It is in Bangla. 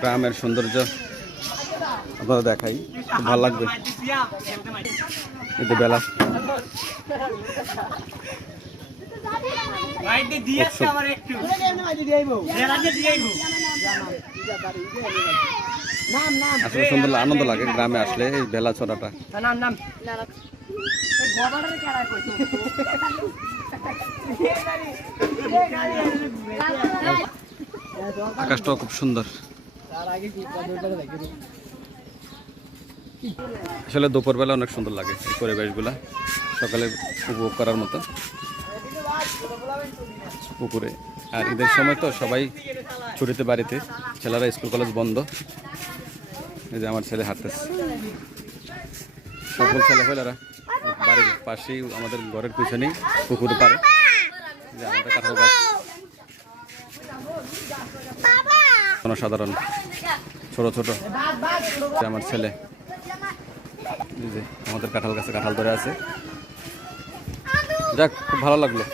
গ্রামের সৌন্দর্য আপনারা দেখাই, খুব ভালো লাগবে। এই বেলা আসলে সুন্দর আনন্দ লাগে গ্রামে আসলে এই বেলা চড়াটা। আকাশটাও খুব সুন্দর। আসলে দুপুরবেলা অনেক সুন্দর লাগে এই পরিবেশগুলা, সকালে উপভোগ করার মতো পুকুরে। আর ঈদের সময় তো সবাই ছুটিতে বাড়িতে, ছেলেরা স্কুল কলেজ বন্ধ। এই যে আমার ছেলে হাঁটতেছে, সকল ছেলেপেলেরা বাড়ির পাশেই, আমাদের ঘরের পিছনেই পুকুরে পারে। যে আমাদের কাঁঠাল গাছ সাধারণ ছোট ছোট। আমার ছেলে যে আমাদের কাঁঠাল গাছে কাঁঠাল ধরে আছে। যাক, খুব ভালো লাগলো।